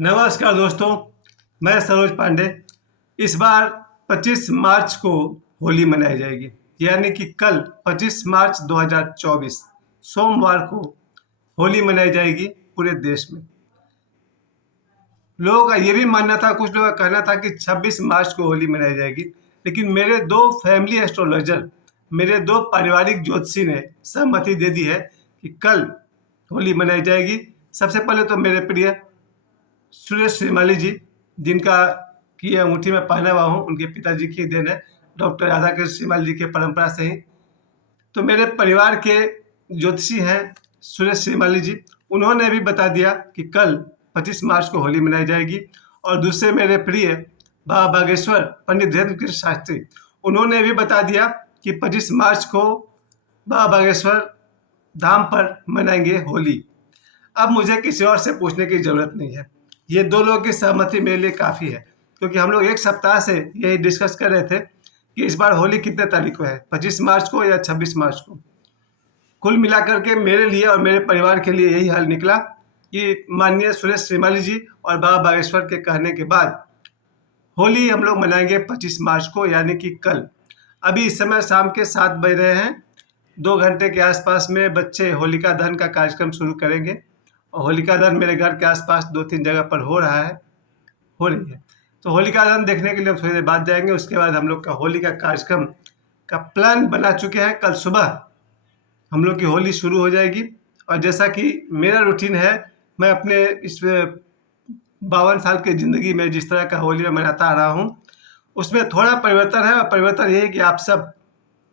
नमस्कार दोस्तों, मैं सरोज पांडे। इस बार 25 मार्च को होली मनाई जाएगी, यानी कि कल 25 मार्च 2024 सोमवार को होली मनाई जाएगी पूरे देश में। लोगों का ये भी मानना था, कुछ लोगों का कहना था कि 26 मार्च को होली मनाई जाएगी, लेकिन मेरे दो फैमिली एस्ट्रोलॉजर, मेरे दो पारिवारिक ज्योतिषी ने सहमति दे दी है कि कल होली मनाई जाएगी। सबसे पहले तो मेरे प्रिय सुरेश श्रीमाली जी, जिनका की ये अंगूठी मैं पहना हुआ हूँ, उनके पिताजी की देन है, डॉक्टर राधाकृष्ण श्रीमाली जी के परंपरा से ही। तो मेरे परिवार के ज्योतिषी हैं सुरेश श्रीमाली जी, उन्होंने भी बता दिया कि कल 25 मार्च को होली मनाई जाएगी। और दूसरे मेरे प्रिय बाबा बागेश्वर पंडित धीरेन्द्र कृष्ण शास्त्री, उन्होंने भी बता दिया कि 25 मार्च को बाबा बागेश्वर धाम पर मनाएंगे होली। अब मुझे किसी और से पूछने की ज़रूरत नहीं है, ये दो लोगों की सहमति मेरे लिए काफ़ी है, क्योंकि हम लोग एक सप्ताह से यही डिस्कस कर रहे थे कि इस बार होली कितने तारीख को है, 25 मार्च को या 26 मार्च को। कुल मिलाकर के मेरे लिए और मेरे परिवार के लिए यही हल निकला कि माननीय सुरेश श्रीमाली जी और बाबा बागेश्वर के कहने के बाद होली हम लोग मनाएंगे 25 मार्च को, यानी कि कल। अभी इस समय शाम के 7 बज रहे हैं। 2 घंटे के आसपास में बच्चे होलिका दहन का कार्यक्रम शुरू करेंगे और होलिका दहन मेरे घर के आसपास 2-3 जगह पर हो रही है। तो होलिका दहन देखने के लिए हम थोड़ी देर बाद जाएंगे। उसके बाद हम लोग का होली का कार्यक्रम का प्लान बना चुके हैं। कल सुबह हम लोग की होली शुरू हो जाएगी और जैसा कि मेरा रूटीन है, मैं अपने इस 52 साल की ज़िंदगी में जिस तरह का होली मैं मनाता आ रहा हूँ, उसमें थोड़ा परिवर्तन है। और परिवर्तन ये है कि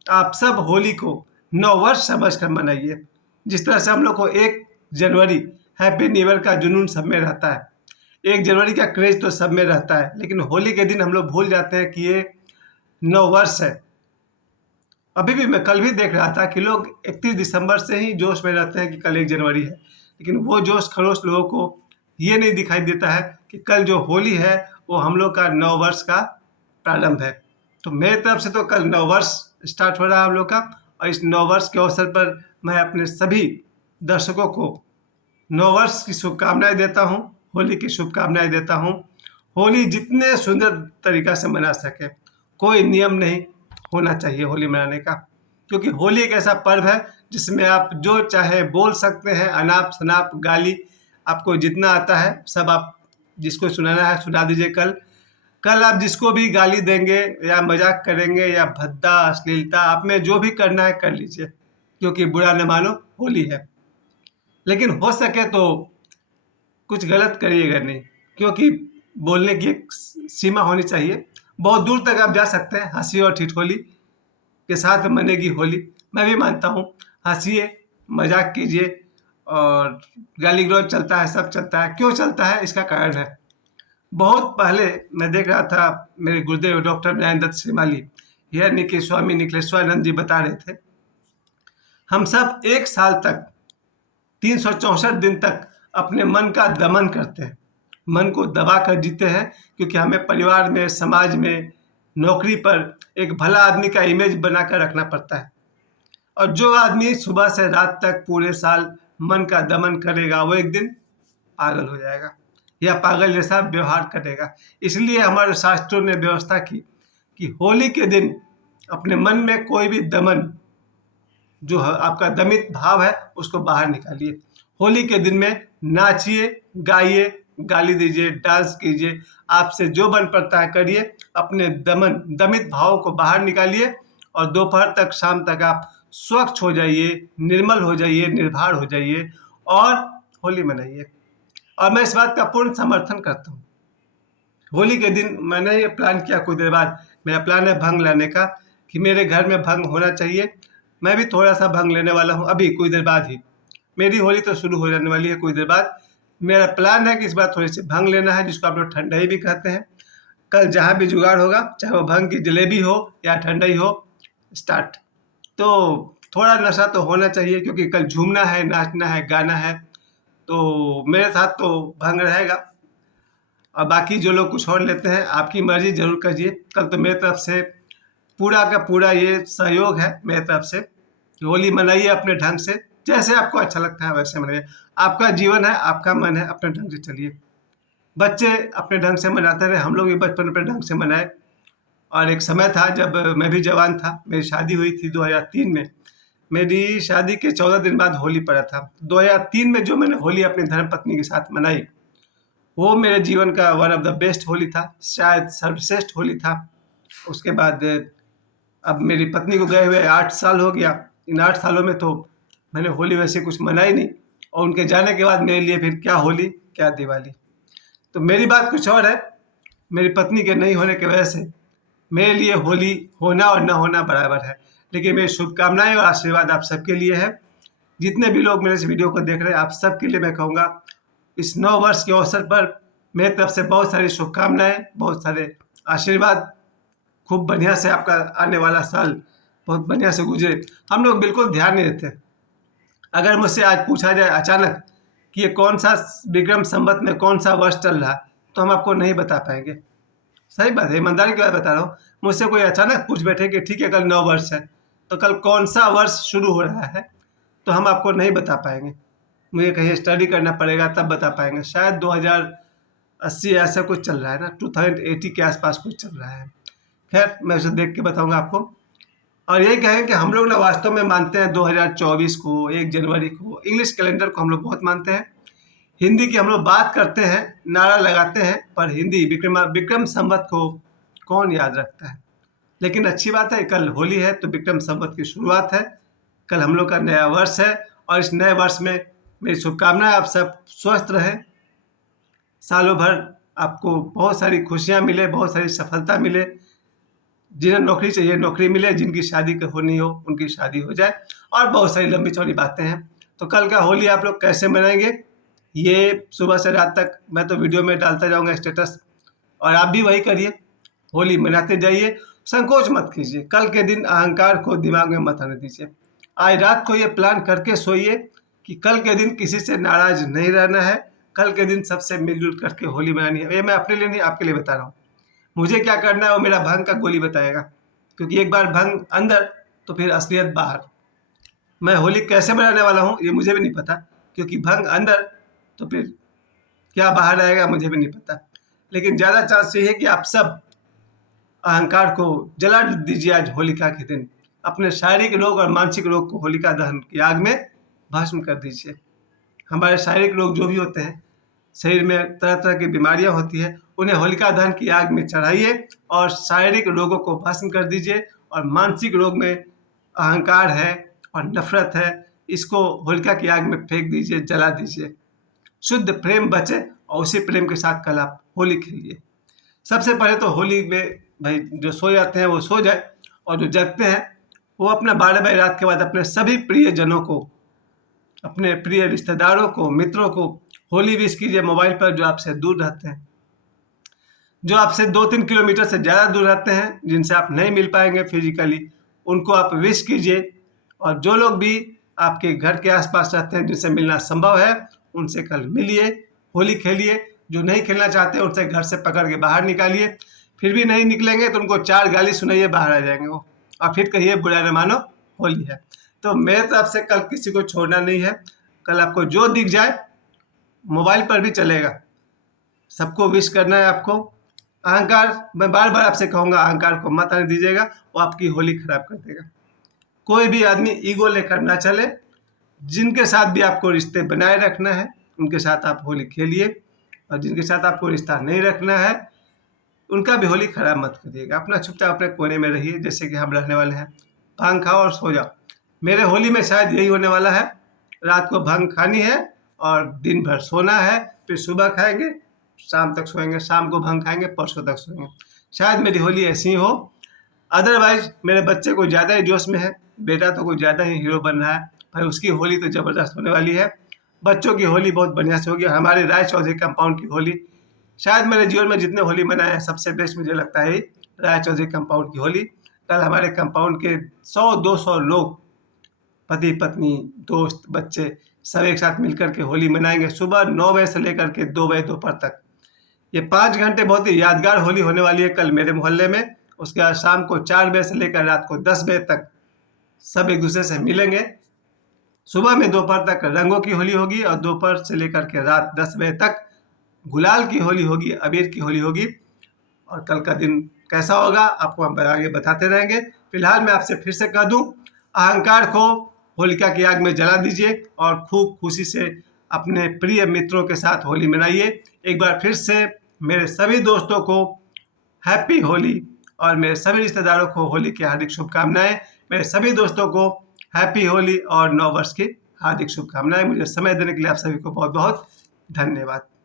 आप सब होली को नववर्ष समझकर मनाइए। जिस तरह से हम लोग को 1 जनवरी हैप्पी न्यू ईयर का जुनून सब में रहता है, 1 जनवरी का क्रेज तो सब में रहता है, लेकिन होली के दिन हम लोग भूल जाते हैं कि ये नववर्ष है। अभी भी मैं कल भी देख रहा था कि लोग 31 दिसंबर से ही जोश में रहते हैं कि कल 1 जनवरी है, लेकिन वो जोश खरोश लोगों को ये नहीं दिखाई देता है कि कल जो होली है वो हम लोग का नववर्ष का प्रारंभ है। तो मेरी तरफ से तो कल नववर्ष स्टार्ट हो रहा है हम लोग का, और इस नववर्ष के अवसर पर मैं अपने सभी दर्शकों को नववर्ष की शुभकामनाएं देता हूं, होली की शुभकामनाएं देता हूं। होली जितने सुंदर तरीका से मना सके, कोई नियम नहीं होना चाहिए होली मनाने का, क्योंकि होली एक ऐसा पर्व है जिसमें आप जो चाहे बोल सकते हैं। अनाप शनाप गाली आपको जितना आता है सब आप जिसको सुनाना है सुना दीजिए। कल आप जिसको भी गाली देंगे या मजाक करेंगे या भद्दा अश्लीलता, आप में जो भी करना है कर लीजिए, क्योंकि बुरा न मानो होली है। लेकिन हो सके तो कुछ गलत करिएगा नहीं, क्योंकि बोलने की एक सीमा होनी चाहिए। बहुत दूर तक आप जा सकते हैं, हंसी और ठिठोली के साथ मनेगी होली। मैं भी मानता हूँ, हंसिए, मजाक कीजिए, और गाली गलौज चलता है, सब चलता है। क्यों चलता है, इसका कारण है। बहुत पहले मैं देख रहा था, मेरे गुरुदेव डॉक्टर न्याय दत्त श्रीमाली यानी कि स्वामी निखिलेश्वरानंद जी बता रहे थे, हम सब 1 साल तक 364 दिन तक अपने मन का दमन करते हैं, मन को दबा कर जीते हैं, क्योंकि हमें परिवार में, समाज में, नौकरी पर एक भला आदमी का इमेज बनाकर रखना पड़ता है। और जो आदमी सुबह से रात तक पूरे साल मन का दमन करेगा, वो एक दिन पागल हो जाएगा या पागल जैसा व्यवहार करेगा। इसलिए हमारे शास्त्रों ने व्यवस्था की कि होली के दिन अपने मन में कोई भी दमन, जो है आपका दमित भाव है, उसको बाहर निकालिए। होली के दिन में नाचिए, गाइए, गाली दीजिए, डांस कीजिए, आपसे जो बन पड़ता है करिए। अपने दमित भावों को बाहर निकालिए और दोपहर तक, शाम तक आप स्वच्छ हो जाइए, निर्मल हो जाइए, निर्भर हो जाइए और होली मनाइए। और मैं इस बात का पूर्ण समर्थन करता हूँ। होली के दिन मैंने ये प्लान किया, कुछ देर बाद मेरा प्लान है भंग लाने का, कि मेरे घर में भंग होना चाहिए। मैं भी थोड़ा सा भंग लेने वाला हूँ, अभी कुछ देर बाद ही। मेरी होली तो शुरू हो जाने वाली है कुछ देर बाद। मेरा प्लान है कि इस बार थोड़ी सी भंग लेना है, जिसको आप लोग ठंडाई भी कहते हैं। कल जहाँ भी जुगाड़ होगा, चाहे वो भंग की जलेबी हो या ठंडाई हो, स्टार्ट। तो थोड़ा नशा तो होना चाहिए, क्योंकि कल झूमना है, नाचना है, गाना है। तो मेरे साथ तो भंग रहेगा, और बाकी जो लोग कुछ और लेते हैं, आपकी मर्जी जरूर कीजिए। कल तो मेरी तरफ से पूरा का पूरा ये सहयोग है मेरी तरफ से। होली मनाइए अपने ढंग से, जैसे आपको अच्छा लगता है वैसे मनाइए। आपका जीवन है, आपका मन है, अपने ढंग से चलिए। बच्चे अपने ढंग से मनाते रहे, हम लोग भी बचपन अपने ढंग से मनाए। और एक समय था जब मैं भी जवान था, मेरी शादी हुई थी 2003 में। मेरी शादी के 14 दिन बाद होली पड़ा था। 2003 में जो मैंने होली अपनी धर्मपत्नी के साथ मनाई, वो मेरे जीवन का one of the best Holi था, शायद सर्वश्रेष्ठ होली था। उसके बाद अब मेरी पत्नी को गए हुए 8 साल हो गया। इन 8 सालों में तो मैंने होली वैसे कुछ मनाई नहीं, और उनके जाने के बाद मेरे लिए फिर क्या होली, क्या दिवाली। तो मेरी बात कुछ और है, मेरी पत्नी के नहीं होने की वजह से मेरे लिए होली होना और ना होना बराबर है। लेकिन मेरी शुभकामनाएं और आशीर्वाद आप सबके लिए है। जितने भी लोग मेरे इस वीडियो को देख रहे हैं, आप सबके लिए मैं कहूँगा, इस नव वर्ष के अवसर पर मेरी तरफ से बहुत सारी शुभकामनाएं, बहुत सारे आशीर्वाद। खूब बढ़िया से आपका आने वाला साल बहुत बढ़िया से गुजरे। हम लोग बिल्कुल ध्यान नहीं देते। अगर मुझसे आज पूछा जाए अचानक कि ये कौन सा विक्रम संवत में कौन सा वर्ष चल रहा है, तो हम आपको नहीं बता पाएंगे। सही बात है, ईमानदारी की बात बता रहा हूँ। मुझसे कोई अचानक पूछ बैठे कि ठीक है कल नव वर्ष है, तो कल कौन सा वर्ष शुरू हो रहा है, तो हम आपको नहीं बता पाएंगे। मुझे कहीं स्टडी करना पड़ेगा तब बता पाएंगे। शायद 2080 ऐसा कुछ चल रहा है ना, 2080 के आसपास कुछ चल रहा है। खैर, मैं उसे देख के बताऊंगा आपको। और यही कहें कि हम लोग ना वास्तव में मानते हैं 2024 को, 1 जनवरी को, इंग्लिश कैलेंडर को हम लोग बहुत मानते हैं। हिंदी की हम लोग बात करते हैं, नारा लगाते हैं, पर हिंदी विक्रम संवत को कौन याद रखता है। लेकिन अच्छी बात है, कल होली है तो विक्रम संवत की शुरुआत है। कल हम लोग का नया वर्ष है, और इस नए वर्ष में मेरी शुभकामनाएं, आप सब स्वस्थ रहें, सालों भर आपको बहुत सारी खुशियां मिले, बहुत सारी सफलता मिले। जिन्हें नौकरी चाहिए नौकरी मिले, जिनकी शादी होनी हो उनकी शादी हो जाए, और बहुत सारी लंबी चौड़ी बातें हैं। तो कल का होली आप लोग कैसे मनाएंगे, ये सुबह से रात तक मैं तो वीडियो में डालता जाऊंगा स्टेटस, और आप भी वही करिए, होली मनाते जाइए। संकोच मत कीजिए, कल के दिन अहंकार को दिमाग में मत आने दीजिए। आज रात को ये प्लान करके सोइए कि कल के दिन किसी से नाराज नहीं रहना है, कल के दिन सबसे मिलजुल करके होली मनानी है। ये मैं अपने लिए नहीं, आपके लिए बता रहा हूँ। मुझे क्या करना है वो मेरा भंग का गोली बताएगा, क्योंकि एक बार भंग अंदर तो फिर असलियत बाहर। मैं होली कैसे मनाने वाला हूँ ये मुझे भी नहीं पता, क्योंकि भंग अंदर तो फिर क्या बाहर आएगा मुझे भी नहीं पता। लेकिन ज़्यादा चांस ये है कि आप सब अहंकार को जला दीजिए आज होलिका के दिन। अपने शारीरिक रोग और मानसिक रोग को होलिका दहन की आग में भस्म कर दीजिए। हमारे शारीरिक रोग जो भी होते हैं, शरीर में तरह तरह की बीमारियां होती है, उन्हें होलिका दहन की आग में चढ़ाइए और शारीरिक रोगों को भस्म कर दीजिए। और मानसिक रोग में अहंकार है और नफरत है, इसको होलिका की आग में फेंक दीजिए, जला दीजिए। शुद्ध प्रेम बचे, और उसी प्रेम के साथ कल आप होली खेलिए। सबसे पहले तो होली में भाई जो सो जाते हैं वो सो जाए, और जो जगते हैं वो अपना 12 बजे रात के बाद अपने सभी प्रियजनों को, अपने प्रिय रिश्तेदारों को, मित्रों को होली विश कीजिए मोबाइल पर, जो आपसे दूर रहते हैं, जो आपसे 2-3 किलोमीटर से ज़्यादा दूर रहते हैं, जिनसे आप नहीं मिल पाएंगे फिजिकली, उनको आप विश कीजिए। और जो लोग भी आपके घर के आसपास रहते हैं जिनसे मिलना संभव है, उनसे कल मिलिए, होली खेलिए। जो नहीं खेलना चाहते उनसे घर से पकड़ के बाहर निकालिए। फिर भी नहीं निकलेंगे तो उनको 4 गाली सुनाइए, बाहर आ जाएंगे वो, और फिर कहिए बुरा न मानो होली है। तो मेरे तरफ से कल किसी को छोड़ना नहीं है। कल आपको जो दिख जाए, मोबाइल पर भी चलेगा, सबको विश करना है आपको। अहंकार, मैं बार बार आपसे कहूँगा, अहंकार को मत आने दीजिएगा, वो आपकी होली खराब कर देगा। कोई भी आदमी ईगो लेकर ना चले। जिनके साथ भी आपको रिश्ते बनाए रखना है उनके साथ आप होली खेलिए, और जिनके साथ आपको रिश्ता नहीं रखना है उनका भी होली खराब मत करिएगा। अपना चुपचाप अपने कोने में रहिए, जैसे कि हम रहने वाले हैं। भांग खाओ और सो जाओ। मेरे होली में शायद यही होने वाला है, रात को भांग खानी है और दिन भर सोना है, फिर सुबह खाएंगे, शाम तक सोएंगे, शाम को भांग खाएंगे, परसों तक सोएंगे। शायद मेरी होली ऐसी ही हो। अदरवाइज मेरे बच्चे कोई ज़्यादा ही जोश में है, बेटा तो कोई ज़्यादा ही हीरो बन रहा है भाई, उसकी होली तो ज़बरदस्त होने वाली है। बच्चों की होली बहुत बढ़िया से होगी। हमारे राय चौधरी कंपाउंड की होली, शायद मेरे जीवन में जितने होली मनाए हैं सबसे बेस्ट मुझे लगता है राय चौधरी कंपाउंड की होली। कल हमारे कंपाउंड के 100-200 लोग, पति पत्नी, दोस्त, बच्चे, सब एक साथ मिलकर के होली मनाएंगे, सुबह 9 बजे से लेकर के 2 बजे दोपहर तक। ये 5 घंटे बहुत ही यादगार होली होने वाली है कल मेरे मोहल्ले में। उसके बाद शाम को 4 बजे से लेकर रात को 10 बजे तक सब एक दूसरे से मिलेंगे। सुबह में दोपहर तक रंगों की होली होगी, और दोपहर से लेकर के रात 10 बजे तक गुलाल की होली होगी, अबीर की होली होगी। और कल का दिन कैसा होगा आपको हम आगे बताते रहेंगे। फिलहाल मैं आपसे फिर से कह दूं, अहंकार को होलिका की आग में जला दीजिए और खूब खुशी से अपने प्रिय मित्रों के साथ होली मनाइए। एक बार फिर से मेरे सभी दोस्तों को हैप्पी होली और मेरे सभी रिश्तेदारों को होली की हार्दिक शुभकामनाएं। मेरे सभी दोस्तों को हैप्पी होली और नव वर्ष की हार्दिक शुभकामनाएं। मुझे समय देने के लिए आप सभी को बहुत बहुत धन्यवाद।